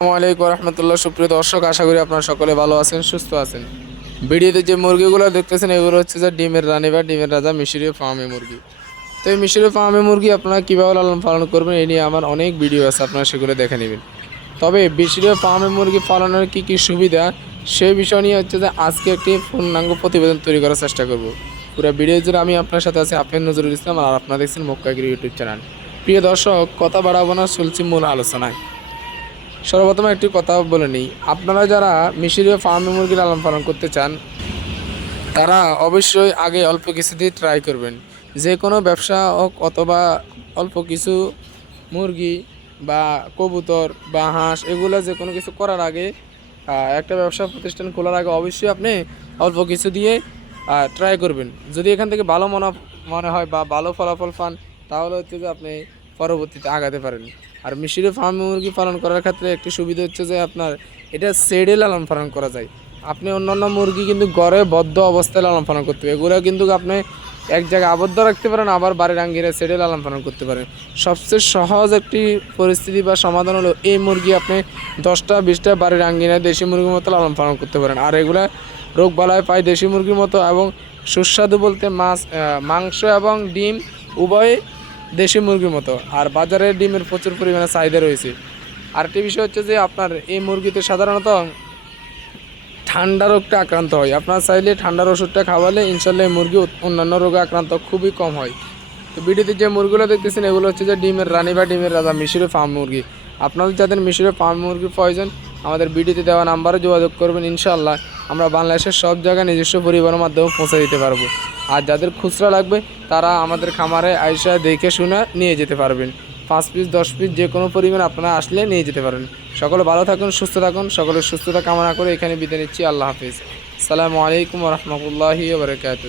আসসালামু রহমতুল্লাহ। সুপ্রিয় দর্শক, আশা করি আপনারা সকলে ভালো আছেন, সুস্থ আছেন। ভিডিওতে যে মুরগিগুলো দেখতেছেন, এগুলো হচ্ছে যে ডিমের রানী বা ডিমের রাজা মিশরীয় ফার্মে মুরগি। তো এই মিশরীয় ফার্মে মুরগি আপনারা কীভাবে লালন পালন করবেন এই নিয়ে আমার অনেক ভিডিও আছে, আপনারা সেগুলো দেখে নেবেন। তবে মিশরীয় ফার্মে মুরগি পালনের কী কী সুবিধা সেই বিষয় নিয়ে হচ্ছে যে আজকে একটি পূর্ণাঙ্গ প্রতিবেদন তৈরি করার চেষ্টা করব। পুরো ভিডিও জুড়ে আমি আপনার সাথে আছি আপেন নজরুল ইসলাম আর আপনারা দেখছেন মক্কাগিরি ইউটিউব চ্যানেল। প্রিয় দর্শক, কথা বাড়াবো না, চলছি মূল আলোচনায়। সর্বপ্রথম একটি কথা বলে নিই। আপনারা যারা মিশরীয় ফার্মে মুরগি লালন পালন করতে চান, তারা অবশ্যই আগে অল্প কিছু দিয়ে ট্রাই করবেন। যে কোনো ব্যবসা হোক অথবা অল্প কিছু মুরগি বা কবুতর বা হাঁস, এগুলো যে কোনো কিছু করার আগে একটা ব্যবসা প্রতিষ্ঠান খোলার আগে অবশ্যই আপনি অল্প কিছু দিয়ে ট্রাই করবেন। যদি এখান থেকে ভালো মনে মনে হয় বা ভালো ফলাফল পান, তাহলে হচ্ছে যে আপনি পরবর্তীতে আগাতে পারেন। আর মিশরীয় ফার্ম মুরগি পালন করার ক্ষেত্রে একটি সুবিধা হচ্ছে যে আপনার এটা সেডে লালন পালন করা যায়। আপনি অন্যান্য মুরগি কিন্তু গড়ে বদ্ধ অবস্থায় লালন পালন করতে হবে এগুলো কিন্তু আপনি এক জায়গায় আবদ্ধ রাখতে পারেন, আবার বাড়ির আঙ্গিরে সেডে লালন পালন করতে পারেন। সবচেয়ে সহজ একটি পরিস্থিতি বা সমাধান হলো এই মুরগি আপনি দশটা, বিশটা বাড়ির আঙ্গিনায় দেশি মুরগির মতো লালন পালন করতে পারেন। আর এগুলো রোগ বালায় পায় দেশি মুরগির মতো এবং সুস্বাদু বলতে মাছ মাংস এবং ডিম উভয় দেশি মুরগির মতো। আর বাজারে ডিমের প্রচুর পরিমাণে চাহিদা রয়েছে। আরেকটি বিষয় হচ্ছে যে আপনার এই মুরগিতে সাধারণত ঠান্ডা রোগটা আক্রান্ত হয়। আপনার চাইলে ঠান্ডার ওষুধটা খাওয়ালে ইনশাল্লাহ মুরগি অন্যান্য রোগে আক্রান্ত খুবই কম হয়। তো ভিডিওতে যে মুরগিগুলো দেখতেছেন, এগুলো হচ্ছে যে ডিমের রানী বা ডিমের রাজা মিশরের ফার্ম মুরগি। আপনাদের যাদের মিশরের ফার্ম মুরগির প্রয়োজন, আমাদের ভিডিওতে দেওয়া নাম্বারে যোগাযোগ করবেন ইনশাল্লাহ। আমরা বাংলাদেশের সব জায়গায় নিজস্ব পরিবহনের মাধ্যমে পৌঁছে দিতে পারব। আর যাদের খুচরা লাগবে, তারা আমাদের খামারে আইসা দেখে শুনে নিয়ে যেতে পারবেন। পাঁচ পিস, দশ পিস যে কোনো পরিমাণ আপনারা আসলে নিয়ে যেতে পারেন সকলে ভালো থাকুন, সুস্থ থাকুন, সকলের সুস্থতা কামনা করে এখানে বিদায় নিচ্ছি। আল্লাহ হাফিজ। সালামু আলাইকুম রহমতুল্লাহি বারকাত